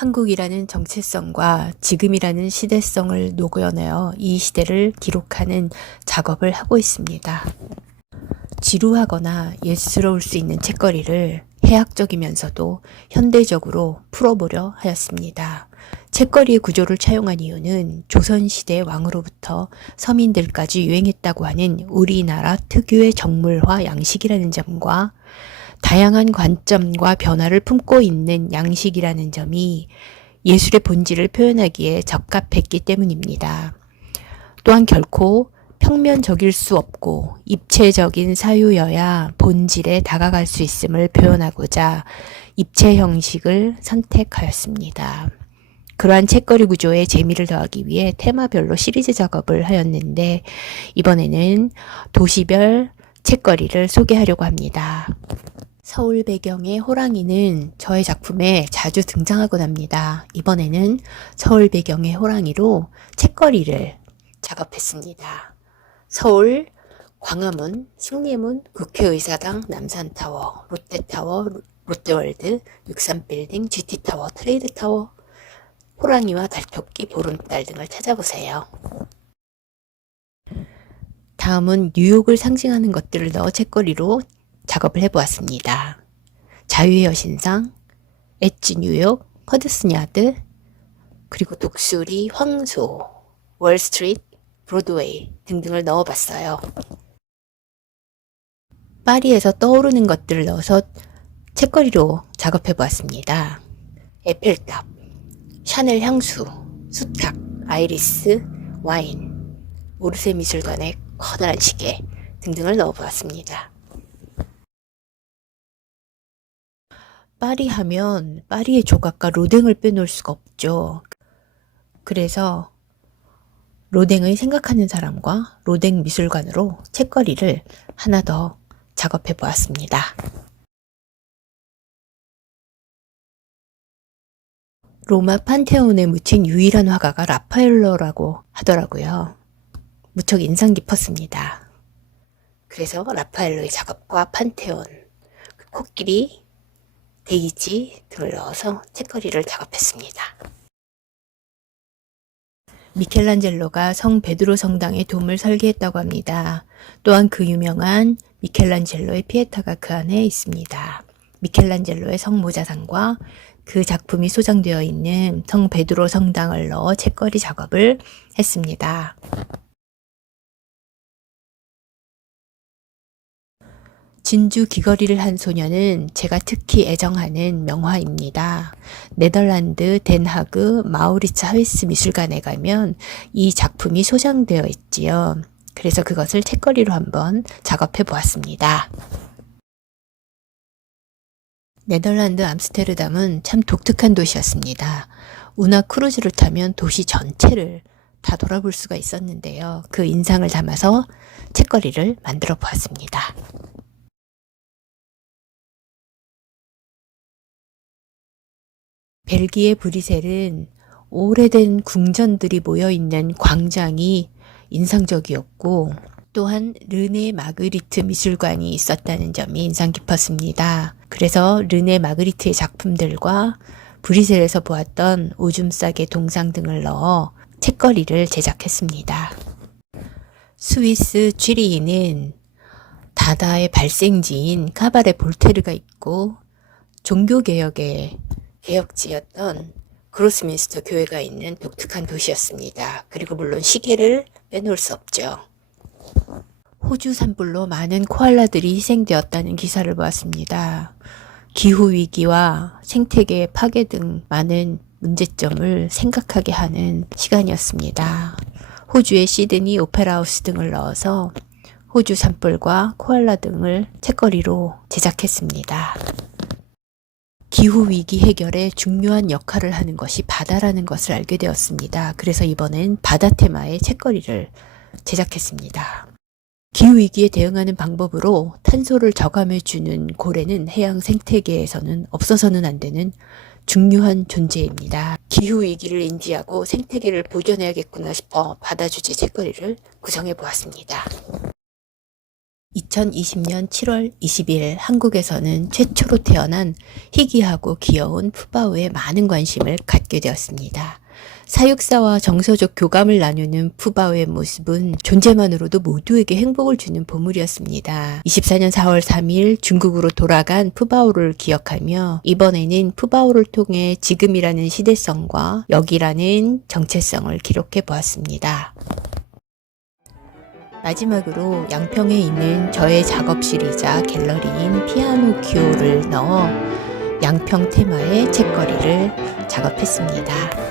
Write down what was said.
한국이라는 정체성과 지금이라는 시대성을 녹여내어 이 시대를 기록하는 작업을 하고 있습니다. 지루하거나 예스러울 수 있는 책거리를 해학적이면서도 현대적으로 풀어보려 하였습니다. 책거리의 구조를 차용한 이유는 조선시대 왕으로부터 서민들까지 유행했다고 하는 우리나라 특유의 정물화 양식이라는 점과 다양한 관점과 변화를 품고 있는 양식이라는 점이 예술의 본질을 표현하기에 적합했기 때문입니다. 또한 결코 평면적일 수 없고 입체적인 사유여야 본질에 다가갈 수 있음을 표현하고자 입체 형식을 선택하였습니다. 그러한 책거리 구조에 재미를 더하기 위해 테마별로 시리즈 작업을 하였는데 이번에는 도시별 책거리를 소개하려고 합니다. 서울 배경의 호랑이는 저의 작품에 자주 등장하곤 합니다. 이번에는 서울 배경의 호랑이로 책거리를 작업했습니다. 서울 광화문, 승리문, 국회의사당, 남산타워, 롯데타워, 롯데월드, 63빌딩, GT타워, 트레이드타워, 호랑이와 달토끼, 보름달 등을 찾아보세요. 다음은 뉴욕을 상징하는 것들을 넣어 책거리로 작업을 해보았습니다. 자유의 여신상, 엣지 뉴욕, 허드슨 야드, 그리고 독수리, 황소, 월스트리트, 브로드웨이 등등을 넣어봤어요. 파리에서 떠오르는 것들을 넣어서 책거리로 작업해 보았습니다. 에펠탑, 샤넬 향수, 수탉, 아이리스, 와인, 오르세 미술관의 커다란 시계 등등을 넣어 보았습니다. 파리 하면 파리의 조각가 로댕을 빼놓을 수가 없죠. 그래서 로댕의 생각하는 사람과 로댕 미술관으로 책거리를 하나 더 작업해 보았습니다. 로마 판테온에 묻힌 유일한 화가가 라파엘로라고 하더라고요. 무척 인상 깊었습니다. 그래서 라파엘로의 작업과 판테온, 그 코끼리, 데이지 등을 넣어서 책거리를 작업했습니다. 미켈란젤로가 성 베드로 성당의 돔을 설계했다고 합니다. 또한 그 유명한 미켈란젤로의 피에타가 그 안에 있습니다. 미켈란젤로의 성모자상과 그 작품이 소장되어 있는 성 베드로 성당을 넣어 책거리 작업을 했습니다. 진주 귀걸이를 한 소녀는 제가 특히 애정하는 명화입니다. 네덜란드 덴하그 마우리츠 하위스 미술관에 가면 이 작품이 소장되어 있지요. 그래서 그것을 책거리로 한번 작업해 보았습니다. 네덜란드 암스테르담은 참 독특한 도시였습니다. 운하 크루즈를 타면 도시 전체를 다 돌아볼 수가 있었는데요. 그 인상을 담아서 책거리를 만들어 보았습니다. 벨기에 브리셀은 오래된 궁전들이 모여 있는 광장이 인상적이었고 또한 르네 마그리트 미술관이 있었다는 점이 인상 깊었습니다. 그래서 르네 마그리트의 작품들과 브리셀에서 보았던 오줌 싸개 동상 등을 넣어 책거리를 제작했습니다. 스위스 쥐리히는 다다의 발생지인 카바레 볼테르가 있고 종교개혁의 개혁지였던 그로스민스터 교회가 있는 독특한 도시였습니다. 그리고 물론 시계를 빼놓을 수 없죠. 호주 산불로 많은 코알라들이 희생되었다는 기사를 보았습니다. 기후위기와 생태계 파괴 등 많은 문제점을 생각하게 하는 시간이었습니다. 호주의 시드니 오페라하우스 등을 넣어서 호주 산불과 코알라 등을 책거리로 제작했습니다. 기후위기 해결에 중요한 역할을 하는 것이 바다라는 것을 알게 되었습니다. 그래서 이번엔 바다 테마의 책거리를 제작했습니다. 기후위기에 대응하는 방법으로 탄소를 저감해주는 고래는 해양 생태계에서는 없어서는 안 되는 중요한 존재입니다. 기후위기를 인지하고 생태계를 보존해야겠구나 싶어 바다 주제 책거리를 구성해 보았습니다. 2020년 7월 20일 한국에서는 최초로 태어난 희귀하고 귀여운 푸바오에 많은 관심을 갖게 되었습니다. 사육사와 정서적 교감을 나누는 푸바오의 모습은 존재만으로도 모두에게 행복을 주는 보물이었습니다. 24년 4월 3일 중국으로 돌아간 푸바오를 기억하며 이번에는 푸바오를 통해 지금이라는 시대성과 여기라는 정체성을 기록해 보았습니다. 마지막으로 양평에 있는 저의 작업실이자 갤러리인 피아노 큐를 넣어 양평 테마의 책거리를 작업했습니다.